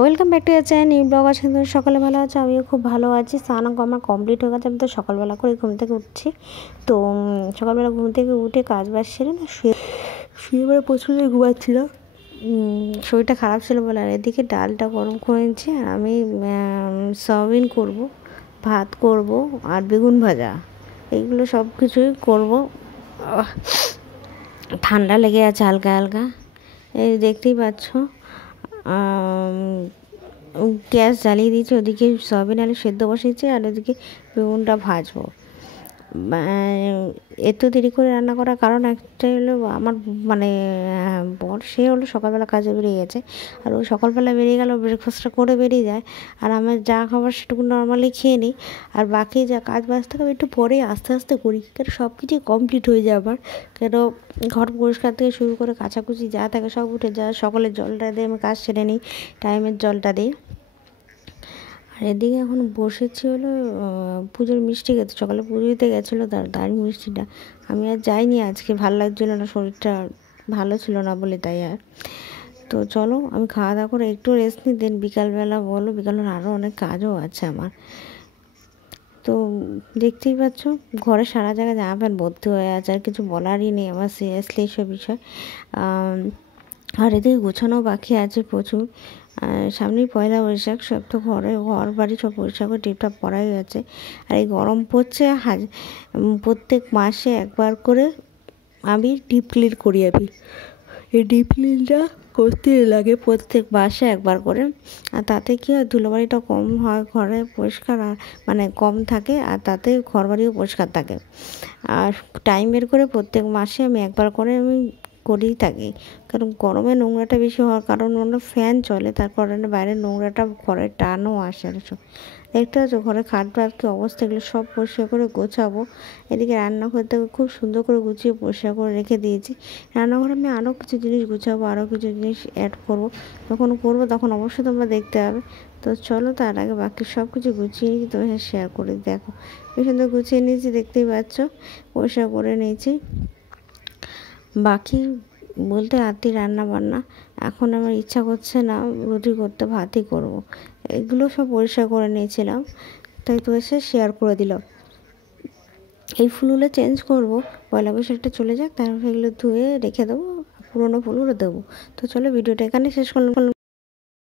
Welcome back to year channel new blog. আছে সকালে ভালো আছে, আমিও খুব ভালো আছি। স্নান আমার কমপ্লিট হয়ে গেছে। আমি তো সকালবেলা করে ঘুম থেকে উঠছি। তো সকালবেলা ঘুম থেকে উঠে কাজ বাজ সেরে না শুয়ে প্রচুর ঘুমাচ্ছিলাম। শরীরটা খারাপ ছিল বলে। আর এদিকে ডালটা গরম করে নিচ্ছি। আর আমি সয়াবিন করব, ভাত করব আর বেগুন ভাজা, এইগুলো সব কিছুই করবো। ঠান্ডা লেগে আছে হালকা হালকা, এই দেখতেই পাচ্ছ। গ্যাস জ্বালিয়ে দিয়েছি, ওদিকে সয়াবিন আলু সেদ্ধ বসিয়েছি আর ওদিকে বেগুনটা ভাজবো। এত দেরি করে রান্না করার কারণ একটাই হলো, আমার বর সে হলো সকালবেলা কাজে বেরিয়ে গেছে। আর ও সকালবেলা বেরিয়ে গেল, ব্রেকফাস্টটা করে বেরিয়ে যায়। আর আমার যা খাবার সেটুকু নর্মালি খেয়ে নিই। আর বাকি যা কাজ বাজ থাকে আমি একটু পরে আস্তে আস্তে করি, কারণ সব কিছুই কমপ্লিট হয়ে যায় আমার। কেন ঘর পরিষ্কার থেকে শুরু করে কাচাকুচি যা থাকে সব উঠে যায়। সকালের জলটা দিয়ে আমি কাজ সেরে নিই, টাইমের জলটা দিই। আর এদিকে এখন বসেছি হলো পুজোর মিষ্টি খেতে। সকালে পুজো দিতে গেছিলো, তার মিষ্টিটা আমি আর যাইনি আজকে, ভালো লাগছিলো না, শরীরটা ভালো ছিল না বলে, তাই আর। তো চলো আমি খাওয়া দাওয়া করে একটু রেস্ট নিই, দেন বিকালবেলা বিকালবেলা আরও অনেক কাজও আছে আমার। তো দেখতেই পাচ্ছ ঘরে সারা জায়গায় জামা প্যান্ট ভর্তি হয়ে আছে, আর কিছু বলারই নেই আমার সিরিয়াসলি এইসব বিষয়। আর এদিকে গোছানো বাকি আছে প্রচুর। সামনেই পয়লা বৈশাখ, সব তো ঘর বাড়ি সব পরিষ্কার করে টিপটাপ করাই আছে। আর এই গরম পড়ছে, প্রত্যেক মাসে একবার করে আমি ডিপ ক্লিন করি। আমি এই ডিপ ক্লিনটা করতে লাগে প্রত্যেক মাসে একবার করে। আর তাতে কি হয়, ধুলোবাড়িটা কম হয়, ঘরে পরিষ্কার আর কম থাকে, আর তাতে ঘর বাড়িও পরিষ্কার থাকে। আর টাইম বের করে প্রত্যেক মাসে আমি একবার করে আমি করেই থাকি। কারণ গরমে নোংরাটা বেশি হওয়ার কারণ হলো ফ্যান চলে, তার কারণে বাইরের নোংরাটা ঘরের টানও আসে। আর সব দেখতে পাচ্ছ ঘরে খাট বাট কি অবস্থা, এগুলো সব পরিষ্কার করে গোছাবো। এদিকে রান্নাঘরটা খুব সুন্দর করে গুছিয়ে পরিষ্কার করে রেখে দিয়েছি। রান্নাঘরে আমি আরও কিছু জিনিস গুছাবো, আরও কিছু জিনিস অ্যাড করবো। যখন করবো তখন অবশ্যই তোমরা দেখতে হবে। তো চলো, তার আগে বাকি সব কিছু গুছিয়ে নিয়েছি, তোমার সাথে শেয়ার করে দেখো। বেশ সুন্দর গুছিয়ে নিয়েছি, দেখতেই পাচ্ছ, পরিষ্কার করে নিয়েছি। বাকি বলতে রাত্রি রান্না বান্না এখন আমার ইচ্ছা করছে না রুটি করতে, ভাতই করব। এগুলো সব পরিষ্কার করে নিয়েছিলাম, তাই তো এসে শেয়ার করে দিলাম। এই ফুলগুলো চেঞ্জ করব, পয়লা বৈশাখটা চলে যাক, তারপর এগুলো ধুয়ে রেখে দেবো, পুরোনো ফুলগুলো দেবো। তো চলো ভিডিওটা এখানে শেষ করলাম।